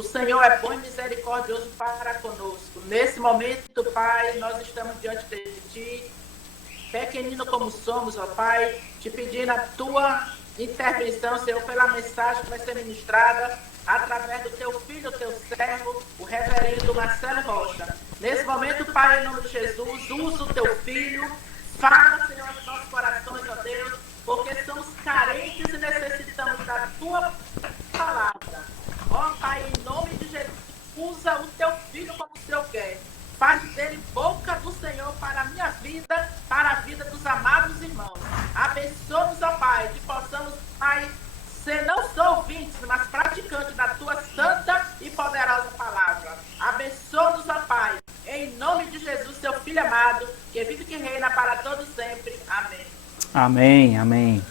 O Senhor é bom e misericordioso para conosco. Nesse momento, Pai, nós estamos diante de Ti, pequenino como somos, ó Pai, te pedindo a Tua intervenção, Senhor, pela mensagem que vai ser ministrada através do Teu Filho, o Teu servo, o reverendo Marcelo Rocha. Nesse momento, Pai, em nome de Jesus, usa o Teu Filho, fala, Senhor, aos nossos corações, ó Deus, porque somos carentes e necessitamos da Tua palavra. Ó Pai, em nome de Jesus, usa o Teu Filho como o Senhor quer. Faz dele boca do Senhor para a minha vida, para a vida dos amados irmãos. Abençoa-nos, ó Pai, que possamos, Pai, ser não só ouvintes, mas praticantes da Tua santa e poderosa palavra. Abençoa-nos, ó Pai, em nome de Jesus, Teu Filho amado, que vive e que reina para todos sempre. Amém. Amém, amém.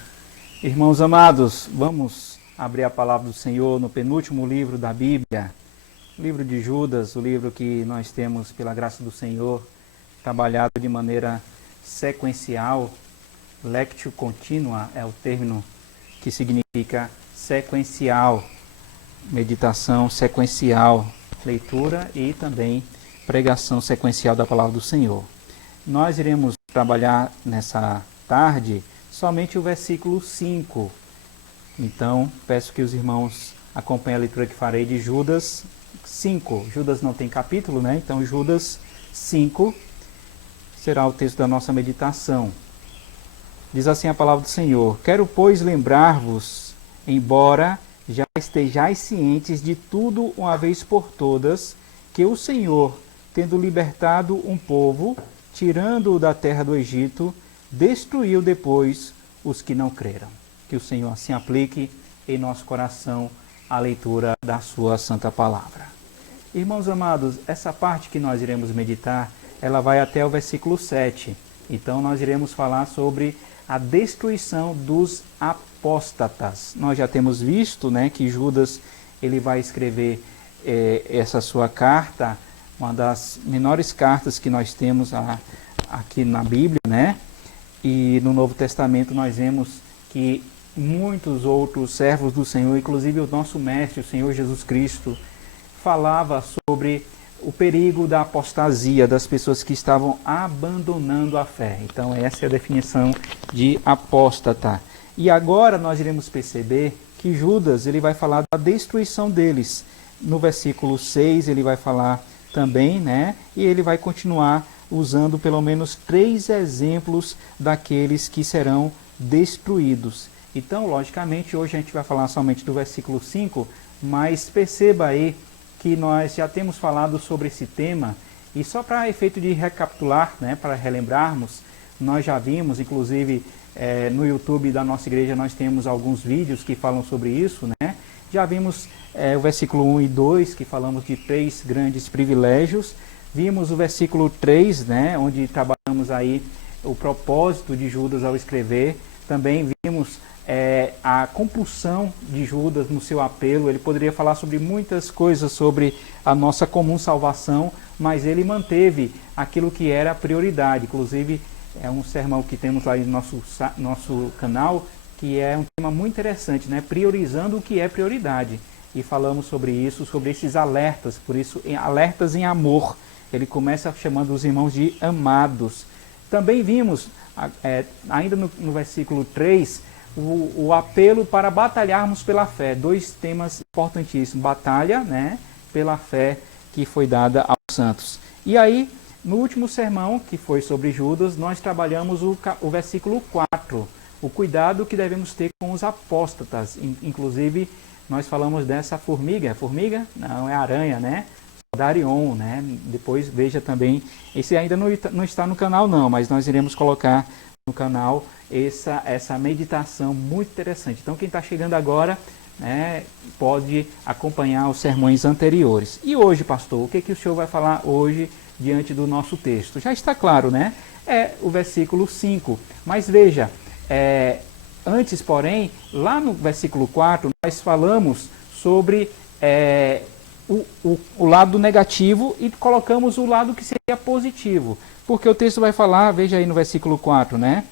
Irmãos amados, vamos abrir a palavra do Senhor no penúltimo livro da Bíblia, o livro de Judas, o livro que nós temos, pela graça do Senhor, trabalhado de maneira sequencial. Lectio continua é o termo que significa sequencial, meditação sequencial, leitura e também pregação sequencial da palavra do Senhor. Nós iremos trabalhar nessa tarde somente o versículo 5. Então, peço que os irmãos acompanhem a leitura que farei de Judas 5. Judas não tem capítulo, né? Então, Judas 5 será o texto da nossa meditação. Diz assim a palavra do Senhor: Quero, pois, lembrar-vos, embora já estejais cientes de tudo uma vez por todas, que o Senhor, tendo libertado um povo, tirando-o da terra do Egito, destruiu depois os que não creram. Que o Senhor assim aplique em nosso coração a leitura da sua santa palavra. Irmãos amados, essa parte que nós iremos meditar, ela vai até o versículo 7. Então nós iremos falar sobre a destruição dos apóstatas. Nós já temos visto, né, que Judas ele vai escrever essa sua carta, uma das menores cartas que nós temos aqui na Bíblia, né? E no Novo Testamento nós vemos que muitos outros servos do Senhor, inclusive o nosso mestre, o Senhor Jesus Cristo, falava sobre o perigo da apostasia, das pessoas que estavam abandonando a fé. Então essa é a definição de apóstata. E agora nós iremos perceber que Judas ele vai falar da destruição deles. No versículo 6 ele vai falar também, né? E ele vai continuar usando pelo menos 3 exemplos daqueles que serão destruídos. Então, logicamente, hoje a gente vai falar somente do versículo 5, mas perceba aí que nós já temos falado sobre esse tema, e só para efeito de recapitular, né, para relembrarmos, nós já vimos, inclusive no YouTube da nossa igreja nós temos alguns vídeos que falam sobre isso, né? Já vimos o versículo 1 e 2, que falamos de 3 grandes privilégios. Vimos o versículo 3, né, onde trabalhamos aí o propósito de Judas ao escrever. Também vimos a compulsão de Judas no seu apelo. Ele poderia falar sobre muitas coisas sobre a nossa comum salvação, mas ele manteve aquilo que era a prioridade. Inclusive, é um sermão que temos lá no nosso canal, que é um tema muito interessante, né? Priorizando o que é prioridade. E falamos sobre isso, sobre esses alertas, por isso, alertas em amor. Ele começa chamando os irmãos de amados. Também vimos, ainda no versículo 3, o apelo para batalharmos pela fé. 2 temas importantíssimos. Batalha, né, pela fé que foi dada aos santos. E aí, no último sermão, que foi sobre Judas, nós trabalhamos o versículo 4. O cuidado que devemos ter com os apóstatas. Inclusive, nós falamos dessa formiga. Formiga? Não, é aranha, né? Darion, né? Depois veja também, esse ainda não está no canal não, mas nós iremos colocar no canal essa meditação muito interessante. Então quem está chegando agora, né, pode acompanhar os sermões anteriores. E hoje, pastor, o que o senhor vai falar hoje diante do nosso texto? Já está claro, né? É o versículo 5, mas veja, antes, porém, lá no versículo 4, nós falamos sobre o lado negativo e colocamos o lado que seria positivo. Porque o texto vai falar, veja aí no versículo 4, né?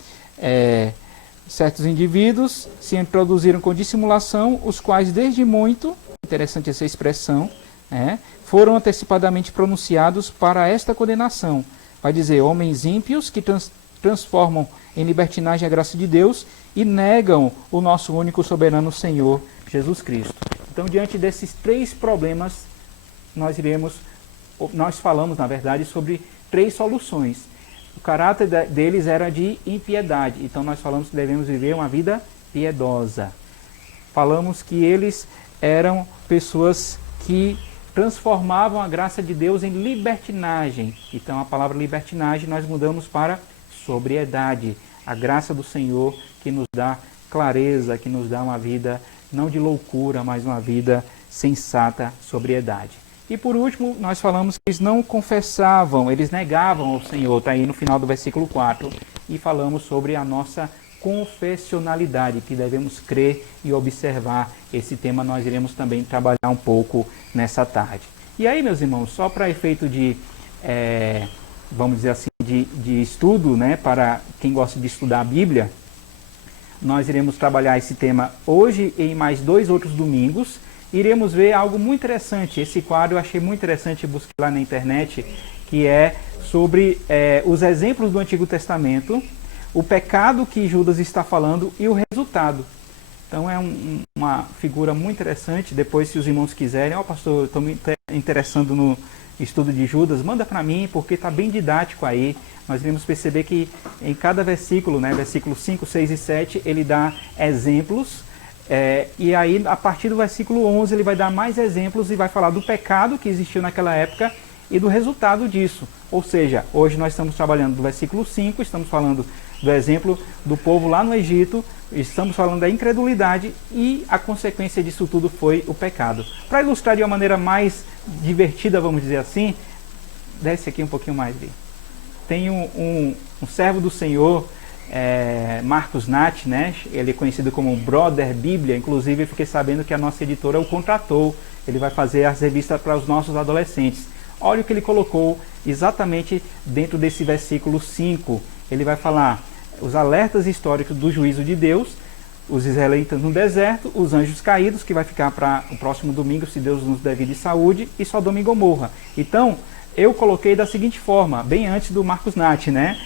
Certos indivíduos se introduziram com dissimulação, os quais desde muito, interessante essa expressão, foram antecipadamente pronunciados para esta condenação. Vai dizer, homens ímpios que transformam em libertinagem a graça de Deus e negam o nosso único soberano Senhor, Jesus Cristo. Então, diante desses 3 problemas, nós falamos, na verdade, sobre 3 soluções. O caráter deles era de impiedade, então nós falamos que devemos viver uma vida piedosa. Falamos que eles eram pessoas que transformavam a graça de Deus em libertinagem. Então a palavra libertinagem nós mudamos para sobriedade. A graça do Senhor que nos dá clareza, que nos dá uma vida não de loucura, mas uma vida sensata, sobriedade. E por último, nós falamos que eles não confessavam, eles negavam ao Senhor, está aí no final do versículo 4. E falamos sobre a nossa confessionalidade, que devemos crer e observar. Esse tema nós iremos também trabalhar um pouco nessa tarde. E aí, meus irmãos, só para efeito de, vamos dizer assim, de estudo, né, para quem gosta de estudar a Bíblia, nós iremos trabalhar esse tema hoje e em mais 2 outros domingos. Iremos ver algo muito interessante. Esse quadro eu achei muito interessante, busquei lá na internet, que é sobre os exemplos do Antigo Testamento, o pecado que Judas está falando e o resultado. Então é uma figura muito interessante. Depois, se os irmãos quiserem, pastor, eu estou me interessando no estudo de Judas, manda para mim, porque está bem didático aí. Nós iremos perceber que em cada versículo, né, versículos 5, 6 e 7, ele dá exemplos. E aí, a partir do versículo 11, ele vai dar mais exemplos e vai falar do pecado que existiu naquela época e do resultado disso. Ou seja, hoje nós estamos trabalhando do versículo 5, estamos falando do exemplo do povo lá no Egito, estamos falando da incredulidade e a consequência disso tudo foi o pecado. Para ilustrar de uma maneira mais divertida, vamos dizer assim, desce aqui um pouquinho mais, Vi. Tem um servo do Senhor, Marcos Nath, né? Ele é conhecido como Brother Bíblia. Inclusive eu fiquei sabendo que a nossa editora o contratou. Ele vai fazer as revistas para os nossos adolescentes. Olha o que ele colocou exatamente dentro desse versículo 5. Ele vai falar os alertas históricos do juízo de Deus, os israelitas no deserto, os anjos caídos, que vai ficar para o próximo domingo, se Deus nos der vida e saúde, e Sodoma e Gomorra. Então, eu coloquei da seguinte forma, bem antes do Marcos Nath, né?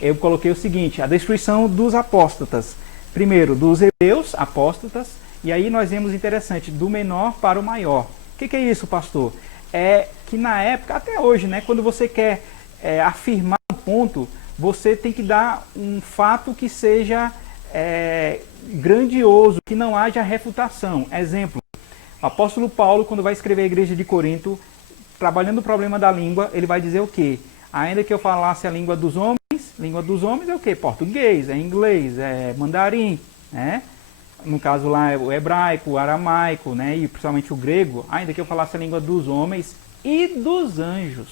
Eu coloquei o seguinte, a destruição dos apóstatas. Primeiro, dos hebreus, apóstatas, e aí nós vemos interessante, do menor para o maior. O que é isso, pastor? É que na época, até hoje, né, quando você quer afirmar um ponto, você tem que dar um fato que seja grandioso, que não haja refutação. Exemplo, o apóstolo Paulo, quando vai escrever a igreja de Corinto, trabalhando o problema da língua, ele vai dizer o quê? Ainda que eu falasse a língua dos homens é o quê? Português, é inglês, é mandarim, né? No caso lá é o hebraico, o aramaico, né? E principalmente o grego, ainda que eu falasse a língua dos homens e dos anjos.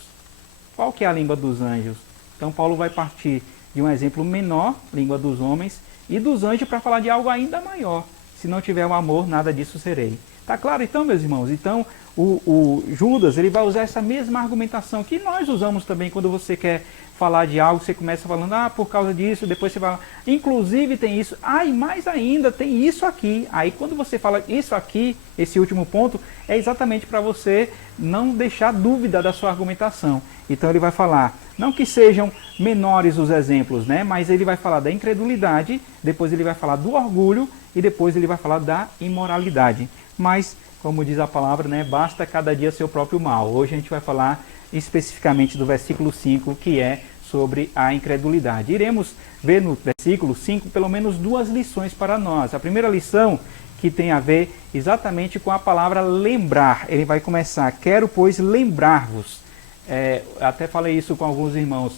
Qual que é a língua dos anjos? Então Paulo vai partir de um exemplo menor, língua dos homens, e dos anjos para falar de algo ainda maior. Se não tiver o amor, nada disso serei. Tá claro então, meus irmãos? Então o Judas ele vai usar essa mesma argumentação que nós usamos também quando você quer falar de algo, você começa falando, por causa disso, depois você fala, inclusive tem isso, e mais ainda, tem isso aqui. Aí quando você fala isso aqui, esse último ponto, é exatamente para você não deixar dúvida da sua argumentação. Então ele vai falar, não que sejam menores os exemplos, né? Mas ele vai falar da incredulidade, depois ele vai falar do orgulho e depois ele vai falar da imoralidade. Mas, como diz a palavra, né, basta cada dia seu próprio mal. Hoje a gente vai falar especificamente do versículo 5, que é sobre a incredulidade. Iremos ver no versículo 5 pelo menos 2 lições para nós. A primeira lição, que tem a ver exatamente com a palavra lembrar. Ele vai começar, quero pois lembrar-vos. Até falei isso com alguns irmãos.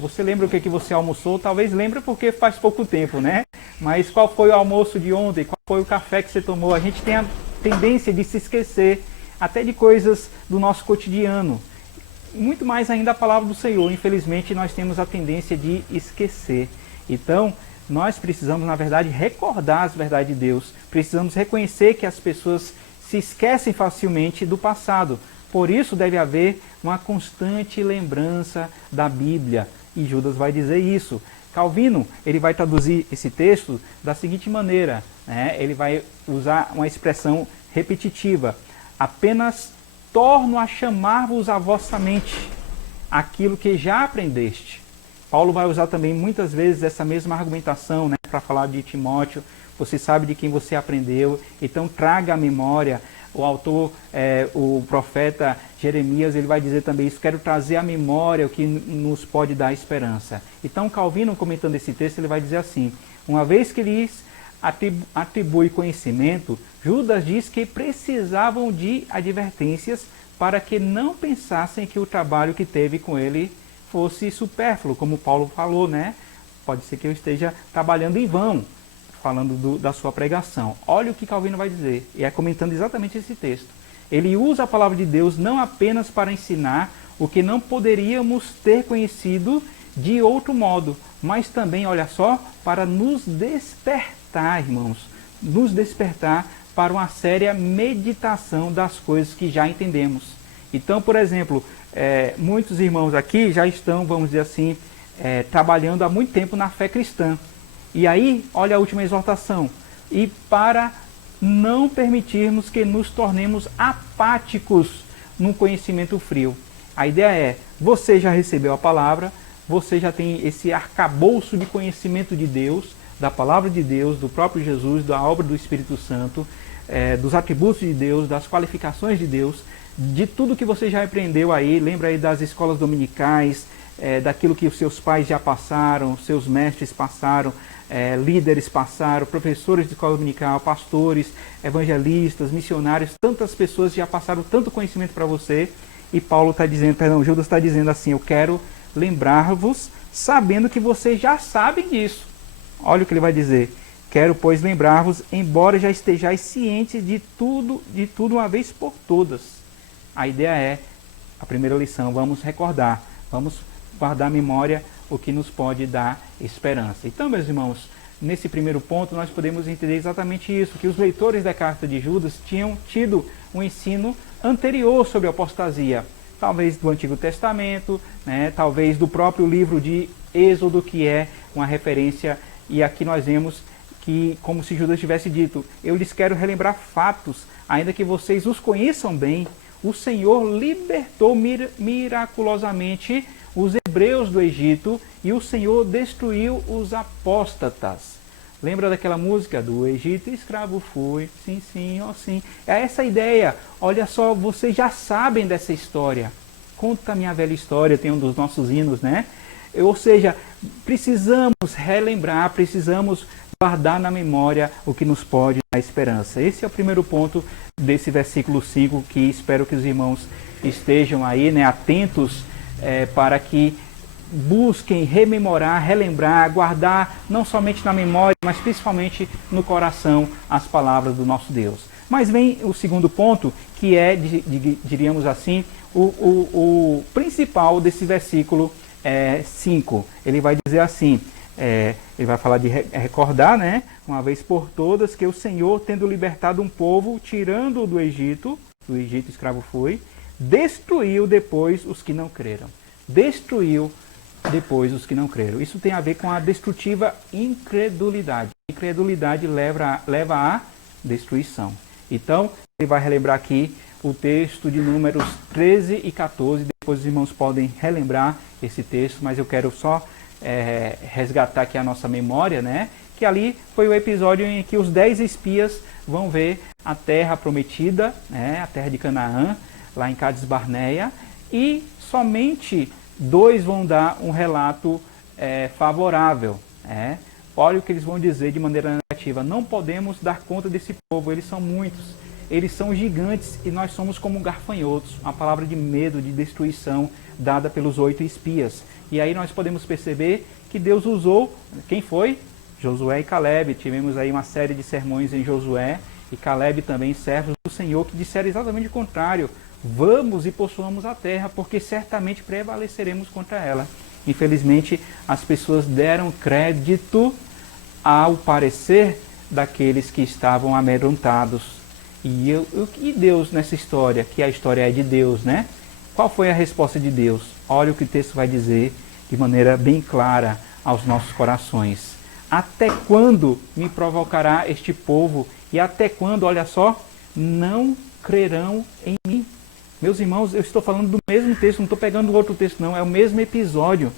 Você lembra o que você almoçou? Talvez lembre porque faz pouco tempo, né? Mas qual foi o almoço de ontem? Qual foi o café que você tomou? A gente tem a tendência de se esquecer até de coisas do nosso cotidiano. Muito mais ainda a palavra do Senhor. Infelizmente, nós temos a tendência de esquecer. Então, nós precisamos, na verdade, recordar as verdades de Deus. Precisamos reconhecer que as pessoas se esquecem facilmente do passado. Por isso, deve haver uma constante lembrança da Bíblia. E Judas vai dizer isso. Calvino, ele vai traduzir esse texto da seguinte maneira, né? Ele vai usar uma expressão repetitiva. Apenas torno a chamar-vos à vossa mente aquilo que já aprendeste. Paulo vai usar também muitas vezes essa mesma argumentação, né, para falar de Timóteo. Você sabe de quem você aprendeu, então traga à memória. O autor, o profeta Jeremias, ele vai dizer também isso: quero trazer à memória o que nos pode dar esperança. Então Calvino, comentando esse texto, ele vai dizer assim: uma vez que lhes atribui conhecimento, Judas diz que precisavam de advertências para que não pensassem que o trabalho que teve com ele fosse supérfluo, como Paulo falou, né? Pode ser que eu esteja trabalhando em vão, falando da sua pregação. Olha o que Calvino vai dizer, e é comentando exatamente esse texto. Ele usa a palavra de Deus não apenas para ensinar o que não poderíamos ter conhecido de outro modo, mas também, olha só, para nos despertar, irmãos, nos despertar para uma séria meditação das coisas que já entendemos. Então, por exemplo, muitos irmãos aqui já estão, vamos dizer assim, trabalhando há muito tempo na fé cristã. E aí, olha a última exortação: e para não permitirmos que nos tornemos apáticos no conhecimento frio. A ideia é: você já recebeu a palavra, você já tem esse arcabouço de conhecimento de Deus, da palavra de Deus, do próprio Jesus, da obra do Espírito Santo, dos atributos de Deus, das qualificações de Deus, de tudo que você já aprendeu aí. Lembra aí das escolas dominicais, daquilo que os seus pais já passaram, seus mestres passaram, líderes passaram, professores de escola dominical, pastores, evangelistas, missionários, tantas pessoas já passaram tanto conhecimento para você. E Judas está dizendo assim: eu quero lembrar-vos, sabendo que vocês já sabem disso. Olha o que ele vai dizer: quero, pois, lembrar-vos, embora já estejais cientes de tudo uma vez por todas. A ideia é, a primeira lição, vamos recordar, vamos guardar a memória o que nos pode dar esperança. Então, meus irmãos, nesse primeiro ponto nós podemos entender exatamente isso, que os leitores da carta de Judas tinham tido um ensino anterior sobre a apostasia, talvez do Antigo Testamento, né, talvez do próprio livro de Êxodo, que é uma referência, e aqui nós vemos que, como se Judas tivesse dito: eu lhes quero relembrar fatos, ainda que vocês os conheçam bem. O Senhor libertou miraculosamente os hebreus do Egito, e o Senhor destruiu os apóstatas. Lembra daquela música? Do Egito escravo fui, sim, sim, ó sim. É essa ideia. Olha só, vocês já sabem dessa história. Conta a minha velha história, tem um dos nossos hinos, né? Ou seja, precisamos relembrar, precisamos guardar na memória o que nos pode dar esperança. Esse é o primeiro ponto desse versículo 5, que espero que os irmãos estejam aí, né, atentos, para que busquem rememorar, relembrar, guardar não somente na memória, mas principalmente no coração as palavras do nosso Deus. Mas vem o segundo ponto, que é, diríamos assim, o principal desse versículo 5. Ele vai dizer assim, ele vai falar de recordar, né, uma vez por todas, que o Senhor, tendo libertado um povo, tirando-o do Egito escravo foi, destruiu depois os que não creram. Destruiu depois os que não creram. Isso tem a ver com a destrutiva incredulidade. A incredulidade leva à destruição. Então, ele vai relembrar aqui o texto de Números 13 e 14. Depois os irmãos podem relembrar esse texto, mas eu quero só resgatar aqui a nossa memória, né? Que ali foi o episódio em que os 10 espias vão ver a terra prometida, né? A terra de Canaã, lá em Cades Barneia, e somente 2 vão dar um relato favorável. Olha o que eles vão dizer de maneira negativa: não podemos dar conta desse povo, eles são muitos, eles são gigantes e nós somos como gafanhotos. Uma palavra de medo, de destruição dada pelos 8 espias. E aí nós podemos perceber que Deus usou, quem foi? Josué e Caleb. Tivemos aí uma série de sermões em Josué e Caleb também, servos do Senhor, que disseram exatamente o contrário: vamos e possuamos a terra, porque certamente prevaleceremos contra ela. Infelizmente, as pessoas deram crédito ao parecer daqueles que estavam amedrontados. E Deus nessa história, que a história é de Deus, né? Qual foi a resposta de Deus? Olha o que o texto vai dizer de maneira bem clara aos nossos corações. Até quando me provocará este povo? E até quando, olha só, não crerão em mim? Meus irmãos, eu estou falando do mesmo texto, não estou pegando outro texto não, é o mesmo episódio.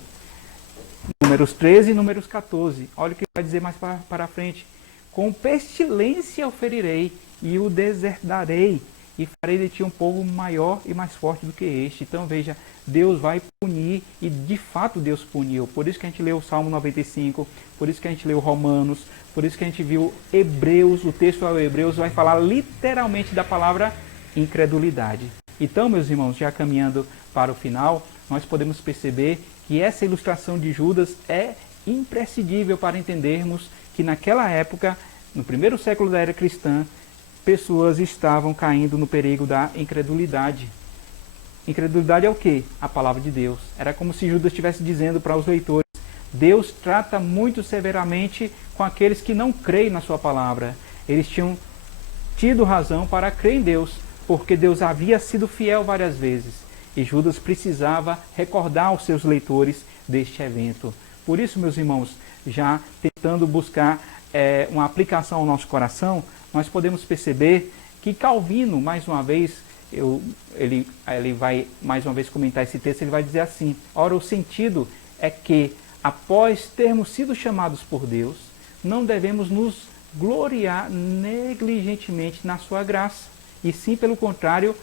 Números 13 e números 14. Olha o que vai dizer mais para frente. Com pestilência o ferirei e o deserdarei, e farei de ti um povo maior e mais forte do que este. Então veja, Deus vai punir, e de fato Deus puniu. Por isso que a gente leu o Salmo 95, por isso que a gente leu Romanos, por isso que a gente viu Hebreus, o texto ao Hebreus vai falar literalmente da palavra incredulidade. Então, meus irmãos, já caminhando para o final, nós podemos perceber que essa ilustração de Judas é imprescindível para entendermos que naquela época, no primeiro século da era cristã, pessoas estavam caindo no perigo da incredulidade. Incredulidade é o quê? A palavra de Deus. Era como se Judas estivesse dizendo para os leitores: Deus trata muito severamente com aqueles que não creem na sua palavra. Eles tinham tido razão para crer em Deus, porque Deus havia sido fiel várias vezes. E Judas precisava recordar aos seus leitores deste evento. Por isso, meus irmãos, já tentando buscar uma aplicação ao nosso coração, nós podemos perceber que Calvino, mais uma vez, ele vai mais uma vez comentar esse texto, ele vai dizer assim: ora, o sentido é que, após termos sido chamados por Deus, não devemos nos gloriar negligentemente na sua graça, e sim, pelo contrário,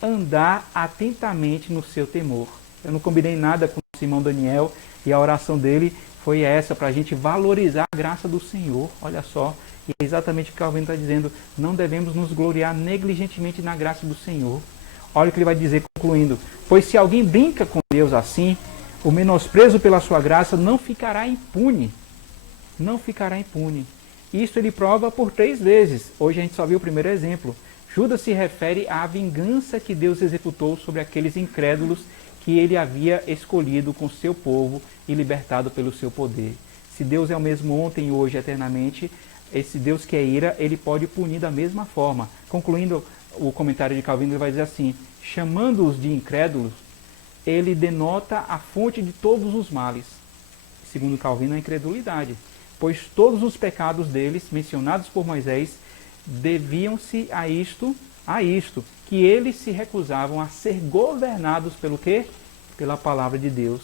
andar atentamente no seu temor. Eu não combinei nada com o irmão Daniel, e a oração dele foi essa, para a gente valorizar a graça do Senhor. Olha só, e é exatamente o que Calvino está dizendo: não devemos nos gloriar negligentemente na graça do Senhor. Olha o que ele vai dizer concluindo: pois se alguém brinca com Deus assim, o menosprezo pela sua graça não ficará impune. Não ficará impune. Isso ele prova por 3 vezes. Hoje a gente só viu o primeiro exemplo. Judas se refere à vingança que Deus executou sobre aqueles incrédulos que ele havia escolhido com seu povo e libertado pelo seu poder. Se Deus é o mesmo ontem, hoje, eternamente, esse Deus que é ira, ele pode punir da mesma forma. Concluindo o comentário de Calvino, ele vai dizer assim: chamando-os de incrédulos, ele denota a fonte de todos os males. Segundo Calvino, a incredulidade. Pois todos os pecados deles, mencionados por Moisés, deviam-se a isto, que eles se recusavam a ser governados pelo quê? Pela palavra de Deus.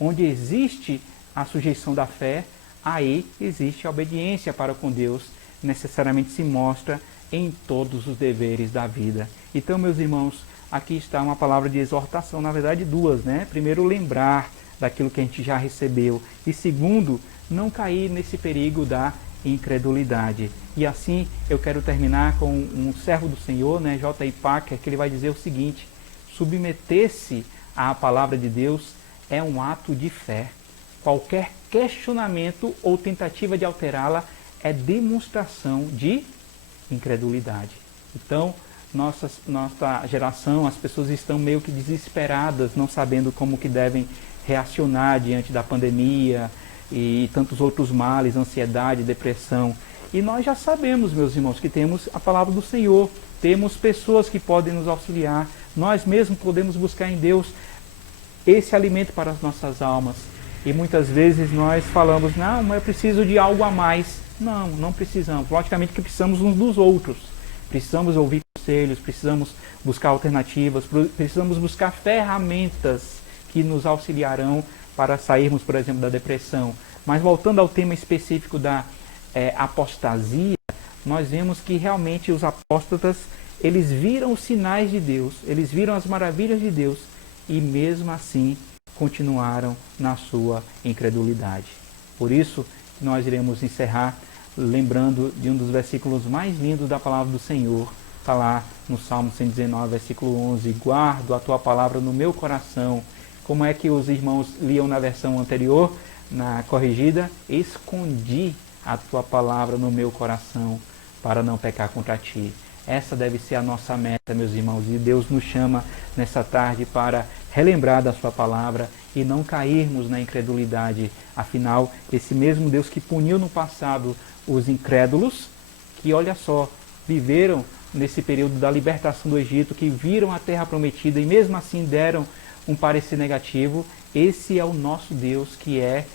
Onde existe a sujeição da fé, aí existe a obediência para com Deus, necessariamente se mostra em todos os deveres da vida. Então, meus irmãos, aqui está uma palavra de exortação, na verdade 2, né? Primeiro, lembrar daquilo que a gente já recebeu, e segundo, não cair nesse perigo da incredulidade. E assim eu quero terminar com um servo do Senhor, né, J.I. Packer, que ele vai dizer o seguinte: submeter-se à palavra de Deus é um ato de fé. Qualquer questionamento ou tentativa de alterá-la é demonstração de incredulidade. Então, nossa geração, as pessoas estão meio que desesperadas, não sabendo como que devem reacionar diante da pandemia e tantos outros males, ansiedade, depressão. E nós já sabemos, meus irmãos, que temos a palavra do Senhor, temos pessoas que podem nos auxiliar, nós mesmos podemos buscar em Deus esse alimento para as nossas almas. E muitas vezes nós falamos: não, mas eu preciso de algo a mais. Não, não precisamos. Logicamente que precisamos uns dos outros. Precisamos ouvir conselhos, precisamos buscar alternativas, precisamos buscar ferramentas que nos auxiliarão para sairmos, por exemplo, da depressão. Mas voltando ao tema específico da apostasia, nós vemos que realmente os apóstatas, eles viram os sinais de Deus, eles viram as maravilhas de Deus, e mesmo assim continuaram na sua incredulidade. Por isso, nós iremos encerrar lembrando de um dos versículos mais lindos da palavra do Senhor. Está lá no Salmo 119, versículo 11: guardo a tua palavra no meu coração. Como é que os irmãos liam na versão anterior, na corrigida? Escondi a tua palavra no meu coração para não pecar contra ti. Essa deve ser a nossa meta, meus irmãos, e Deus nos chama nessa tarde para relembrar da sua palavra e não cairmos na incredulidade. Afinal, esse mesmo Deus que puniu no passado os incrédulos, que, olha só, viveram nesse período da libertação do Egito, que viram a terra prometida e mesmo assim deram um parecer negativo, esse é o nosso Deus, que é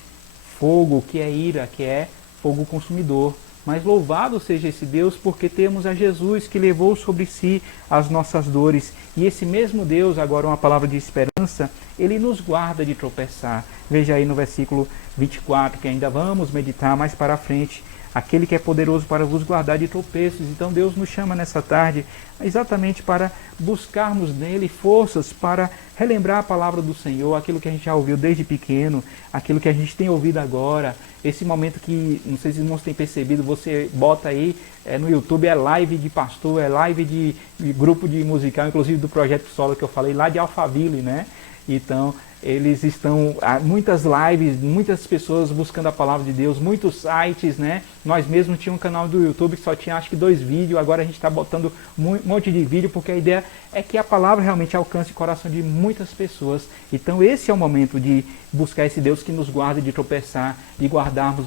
fogo, que é ira, que é fogo consumidor. Mas louvado seja esse Deus, porque temos a Jesus que levou sobre si as nossas dores. E esse mesmo Deus, agora uma palavra de esperança, ele nos guarda de tropeçar. Veja aí no versículo 24, que ainda vamos meditar mais para frente. Aquele que é poderoso para vos guardar de tropeços. Então Deus nos chama nessa tarde exatamente para buscarmos nele forças para relembrar a palavra do Senhor, aquilo que a gente já ouviu desde pequeno, aquilo que a gente tem ouvido agora, esse momento que, não sei se os irmãos têm percebido, você bota aí no YouTube, é live de pastor, é live de grupo de musical, inclusive do Projeto Solo que eu falei, lá de Alphaville, né? Então, eles estão, muitas lives, muitas pessoas buscando a palavra de Deus, muitos sites, né? Nós mesmos tínhamos um canal do YouTube que só tinha acho que 2 vídeos, agora a gente está botando um monte de vídeo, porque a ideia é que a palavra realmente alcance o coração de muitas pessoas. Então esse é o momento de buscar esse Deus que nos guarda de tropeçar, de guardarmos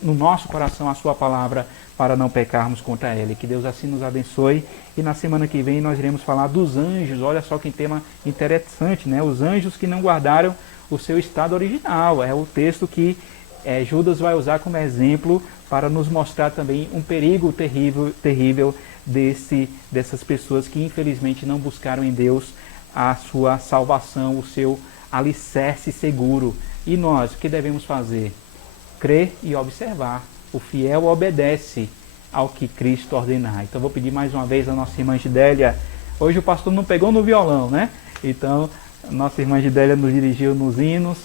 no nosso coração a sua palavra, para não pecarmos contra ela. E que Deus assim nos abençoe. E na semana que vem nós iremos falar dos anjos. Olha só que tema interessante, né? Os anjos que não guardaram o seu estado original. É o texto que Judas vai usar como exemplo para nos mostrar também um perigo terrível dessas pessoas que infelizmente não buscaram em Deus a sua salvação, o seu alicerce seguro. E nós, o que devemos fazer? Crer e observar. O fiel obedece ao que Cristo ordenar. Então vou pedir mais uma vez a nossa irmã Gidélia. Hoje o pastor não pegou no violão, né? Então nossa irmã Gidélia nos dirigiu nos hinos.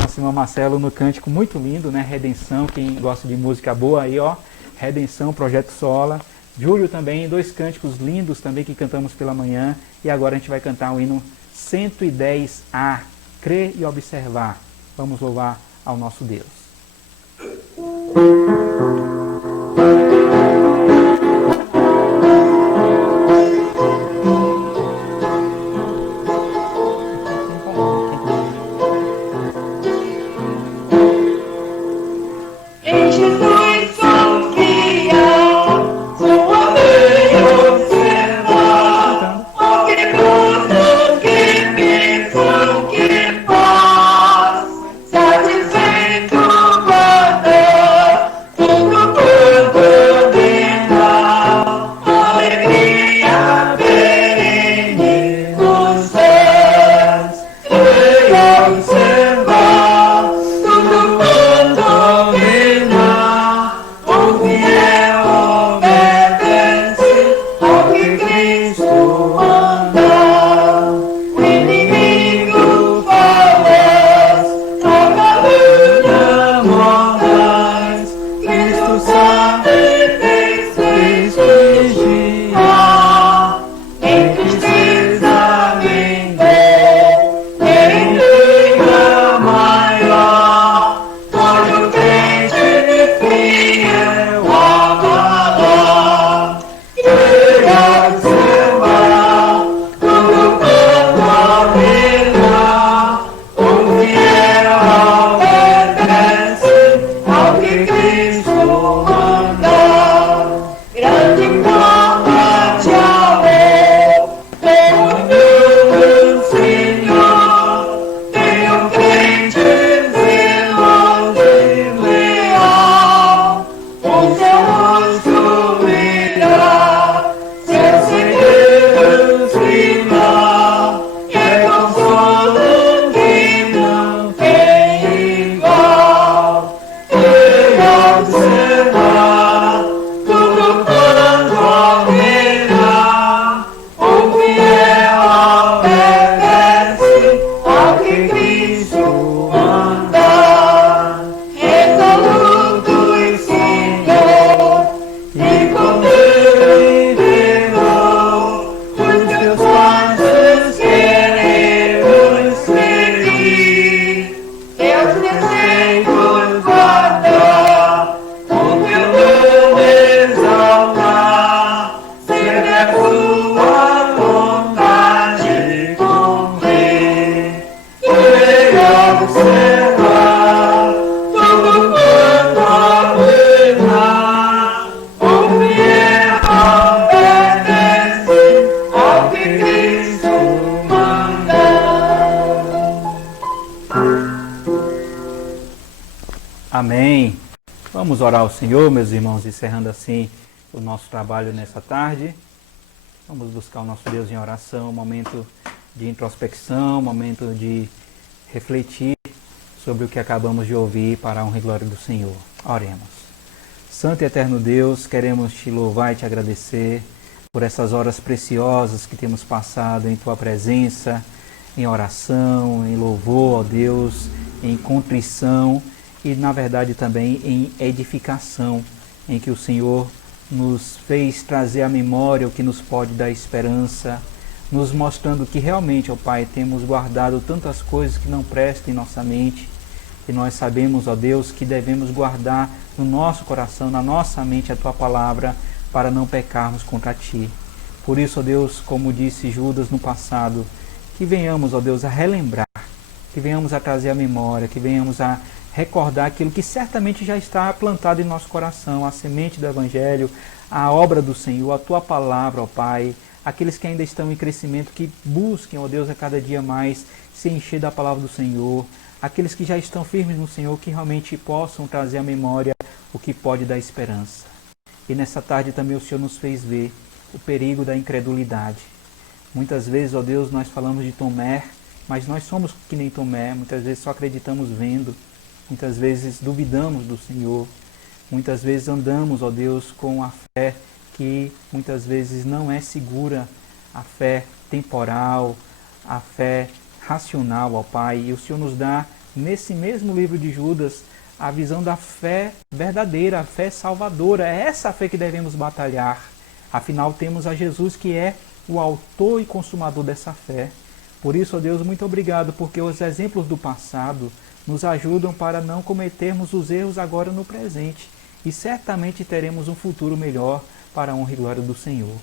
Nosso irmão Marcelo no cântico muito lindo, né? Redenção, quem gosta de música boa aí, ó. Redenção, Projeto Sola. Júlio também, 2 cânticos lindos também que cantamos pela manhã. E agora a gente vai cantar o hino 110A. Crer e observar. Vamos louvar ao nosso Deus. Vamos orar ao Senhor, meus irmãos, encerrando assim o nosso trabalho nessa tarde. Vamos buscar o nosso Deus em oração, um momento de introspecção, um momento de refletir sobre o que acabamos de ouvir para a honra e glória do Senhor. Oremos. Santo e eterno Deus, queremos te louvar e te agradecer por essas horas preciosas que temos passado em tua presença, em oração, em louvor, ó Deus, em contrição e, na verdade, também em edificação, em que o Senhor nos fez trazer à memória o que nos pode dar esperança, nos mostrando que realmente, ó Pai, temos guardado tantas coisas que não prestam em nossa mente, e nós sabemos, ó Deus, que devemos guardar no nosso coração, na nossa mente, a tua palavra, para não pecarmos contra ti. Por isso, ó Deus, como disse Judas no passado, que venhamos, ó Deus, a relembrar, que venhamos a trazer à memória, que venhamos a recordar aquilo que certamente já está plantado em nosso coração, a semente do Evangelho, a obra do Senhor, a tua palavra, ó Pai, aqueles que ainda estão em crescimento, que busquem, ó Deus, a cada dia mais se encher da palavra do Senhor, aqueles que já estão firmes no Senhor, que realmente possam trazer à memória o que pode dar esperança. E nessa tarde também o Senhor nos fez ver o perigo da incredulidade. Muitas vezes, ó Deus, nós falamos de Tomé, mas nós somos que nem Tomé, muitas vezes só acreditamos vendo, muitas vezes duvidamos do Senhor, muitas vezes andamos, ó Deus, com a fé que muitas vezes não é segura, a fé temporal, a fé racional, ó Pai. E o Senhor nos dá, nesse mesmo livro de Judas, a visão da fé verdadeira, a fé salvadora. É essa fé que devemos batalhar. Afinal, temos a Jesus que é o autor e consumador dessa fé. Por isso, ó Deus, muito obrigado, porque os exemplos do passado nos ajudam para não cometermos os erros agora no presente. E certamente teremos um futuro melhor para a honra e glória do Senhor.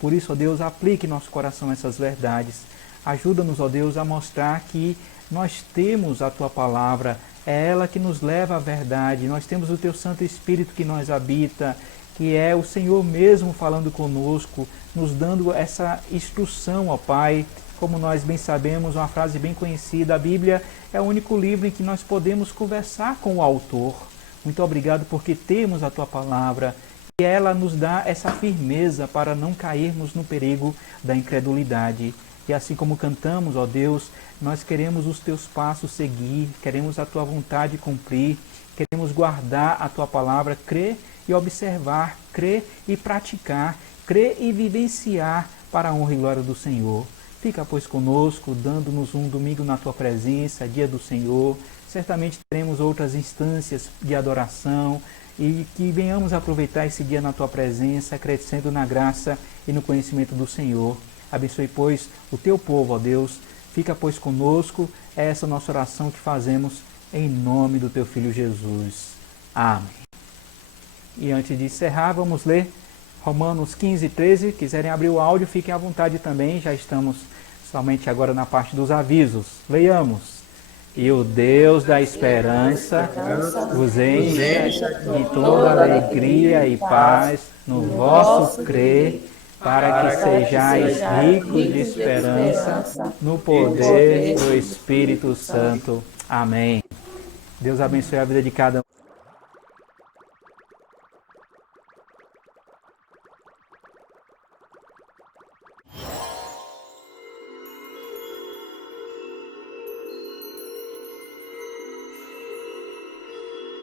Por isso, ó Deus, aplique em nosso coração essas verdades. Ajuda-nos, ó Deus, a mostrar que nós temos a tua palavra, é ela que nos leva à verdade. Nós temos o teu Santo Espírito que nos habita, que é o Senhor mesmo falando conosco, nos dando essa instrução, ó Pai. Como nós bem sabemos, uma frase bem conhecida, a Bíblia é o único livro em que nós podemos conversar com o autor. Muito obrigado porque temos a tua palavra e ela nos dá essa firmeza para não cairmos no perigo da incredulidade. E assim como cantamos, ó Deus, nós queremos os teus passos seguir, queremos a tua vontade cumprir, queremos guardar a tua palavra, crer e observar, crer e praticar, crer e vivenciar para a honra e glória do Senhor. Fica, pois, conosco, dando-nos um domingo na tua presença, dia do Senhor. Certamente teremos outras instâncias de adoração e que venhamos aproveitar esse dia na tua presença, crescendo na graça e no conhecimento do Senhor. Abençoe, pois, o teu povo, ó Deus. Fica, pois, conosco. É essa nossa oração que fazemos em nome do teu Filho Jesus. Amém. E antes de encerrar, vamos ler Romanos 15, 13. Quiserem abrir o áudio, fiquem à vontade também. Já estamos somente agora na parte dos avisos. Leiamos. E o Deus da esperança vos encha de toda alegria e paz no vosso crer, para que sejais ricos de esperança no poder do Espírito Santo. Amém. Deus abençoe a vida de cada um.